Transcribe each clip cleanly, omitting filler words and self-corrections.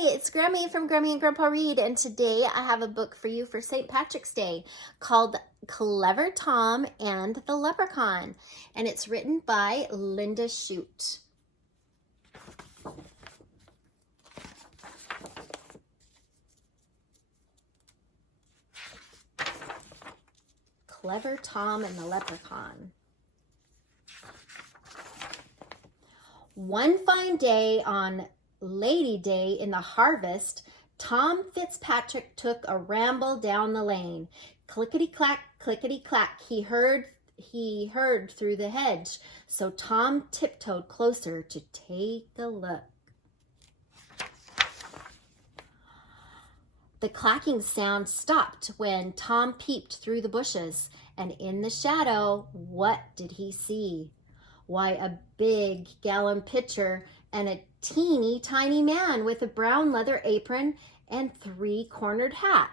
Hi, it's Grammy from Grammy and Grandpa Read, and today I have a book for you for St. Patrick's Day called Clever Tom and the Leprechaun, and it's written by Linda Shute. Clever Tom and the Leprechaun. One fine day on Lady Day in the harvest, Tom Fitzpatrick took a ramble down the lane. Clickety-clack, clickety-clack, he heard through the hedge, so Tom tiptoed closer to take a look. The clacking sound stopped when Tom peeped through the bushes, and in the shadow, what did he see? Why, a big gallon pitcher and a teeny tiny man with a brown leather apron and three-cornered hat.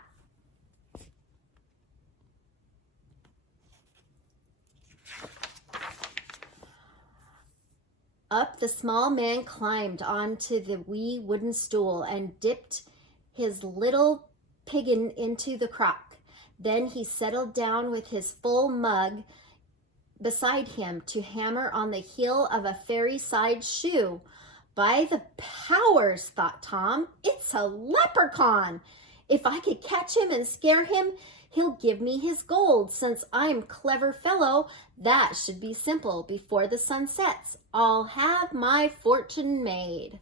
Up the small man climbed onto the wee wooden stool and dipped his little piggin into the crock. Then he settled down with his full mug beside him to hammer on the heel of a fairy-side shoe. By the powers, thought Tom, it's a leprechaun. If I could catch him and scare him, he'll give me his gold. Since I'm a clever fellow, that should be simple. Before the sun sets, I'll have my fortune made.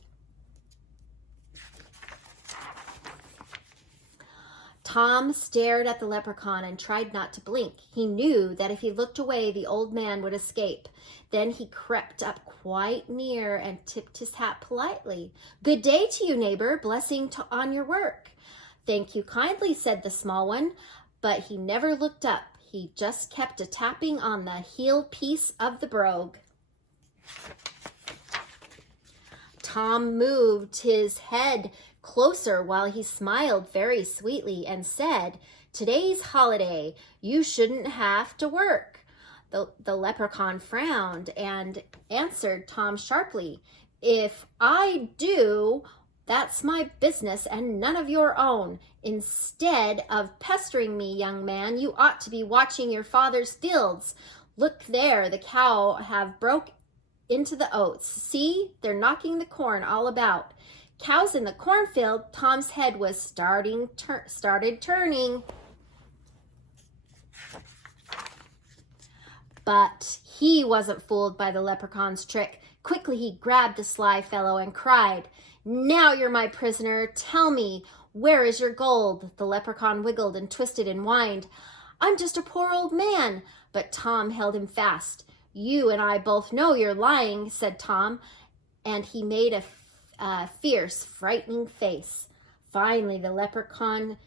Tom stared at the leprechaun and tried not to blink. He knew that if he looked away, the old man would escape. Then he crept up quite near and tipped his hat politely. "Good day to you, neighbor. Blessing on your work." "Thank you kindly," said the small one, but he never looked up. He just kept a tapping on the heel piece of the brogue. Tom moved his head closer while he smiled very sweetly and said, "Today's holiday. You shouldn't have to work." The leprechaun frowned and answered Tom sharply, "If I do, that's my business and none of your own. Instead of pestering me, young man, you ought to be watching your father's fields. Look there, the cow have broke into the oats. See, they're knocking the corn all about." Cows in the cornfield, Tom's head was started turning. But he wasn't fooled by the leprechaun's trick. Quickly he grabbed the sly fellow and cried, "Now you're my prisoner. Tell me, where is your gold?" The leprechaun wiggled and twisted and whined. "I'm just a poor old man." But Tom held him fast. "You and I both know you're lying," said Tom, and he made a fierce, frightening face. Finally, the leprechaun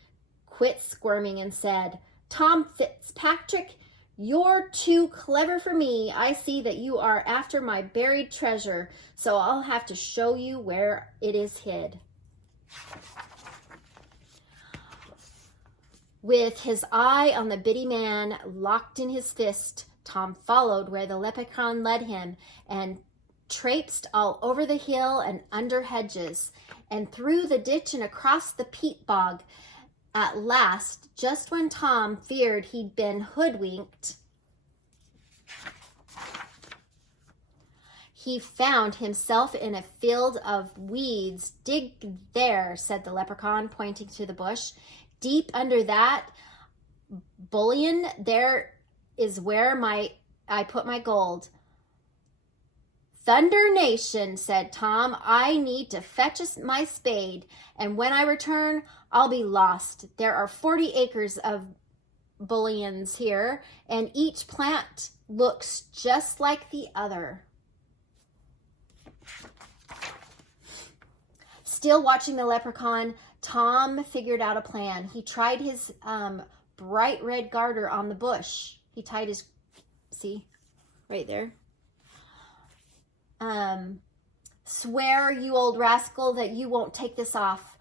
quit squirming and said, "Tom Fitzpatrick, you're too clever for me. I see that you are after my buried treasure, so I'll have to show you where it is hid." With his eye on the bitty man locked in his fist, Tom followed where the leprechaun led him and traipsed all over the hill and under hedges and through the ditch and across the peat bog. At last, just when Tom feared he'd been hoodwinked, he found himself in a field of weeds. "Dig there," said the leprechaun, pointing to the bush. "Deep under that bullion, there is where I put my gold." "Thunder Nation," said Tom, "I need to fetch my spade, and when I return, I'll be lost. There are 40 acres of bullions here, and each plant looks just like the other." Still watching the leprechaun, Tom figured out a plan. He tried his bright red garter on the bush. He tied his, see, right there. "Swear, you old rascal, that you won't take this off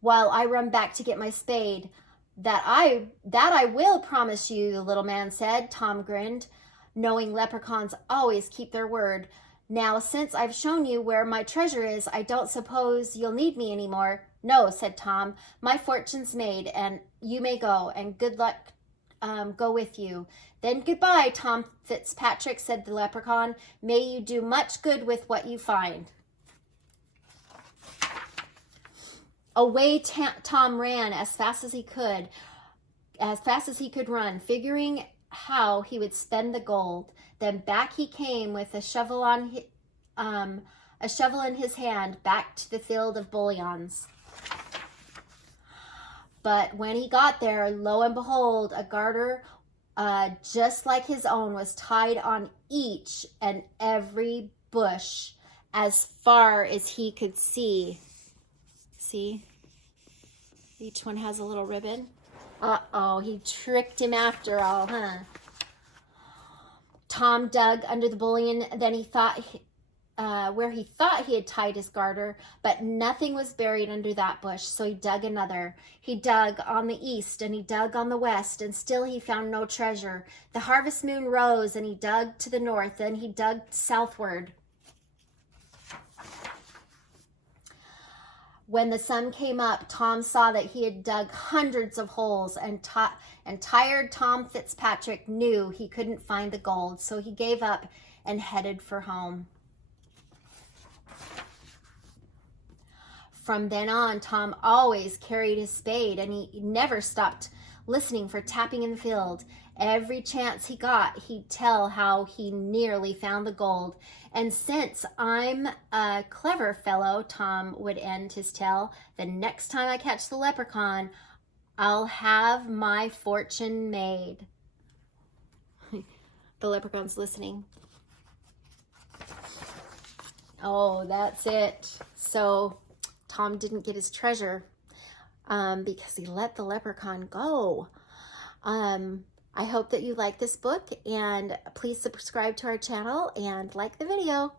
while I run back to get my spade." That I will promise you," the little man said. Tom grinned, knowing leprechauns always keep their word. "Now, since I've shown you where my treasure is, I don't suppose you'll need me anymore." No, said Tom, my fortune's made, and you may go, and good luck go with you. Then goodbye, Tom Fitzpatrick, said the leprechaun. May you do much good with what you find. Away Tom ran as fast as he could run, figuring how he would spend the gold. Then back he came with a shovel in his hand, back to the field of bullions. But when he got there, lo and behold, a garter just like his own was tied on each and every bush as far as he could see. See? Each one has a little ribbon. Uh-oh, he tricked him after all, huh? Tom dug under the bullion, then he thought where he thought he had tied his garter, but nothing was buried under that bush, so he dug another. He dug on the east, and he dug on the west, and still he found no treasure. The harvest moon rose, and he dug to the north, and he dug southward. When the sun came up, Tom saw that he had dug hundreds of holes, and tired Tom Fitzpatrick knew he couldn't find the gold, so he gave up and headed for home. From then on, Tom always carried his spade, and he never stopped listening for tapping in the field. Every chance he got, he'd tell how he nearly found the gold. And since I'm a clever fellow, Tom would end his tale, the next time I catch the leprechaun, I'll have my fortune made. The leprechaun's listening. Oh, that's it. So Tom didn't get his treasure because he let the leprechaun go. I hope that you like this book, and please subscribe to our channel and like the video.